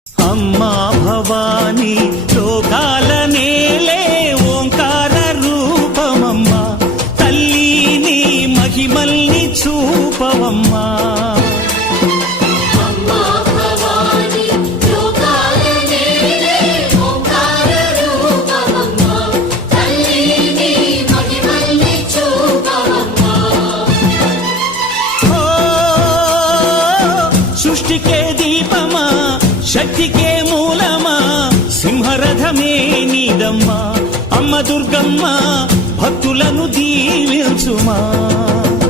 అమ్మా భవానీ లోకాల నేలే ఓంకార రూపమమ్మా, తల్లి నీ మహిమల్ని చూపవమ్మా. సృష్టికే దీపమా, శక్తికే మూలమా, సింహరథమే నీదమ్మా. అమ్మ దుర్గమ్మ భక్తులను దీవించుమా.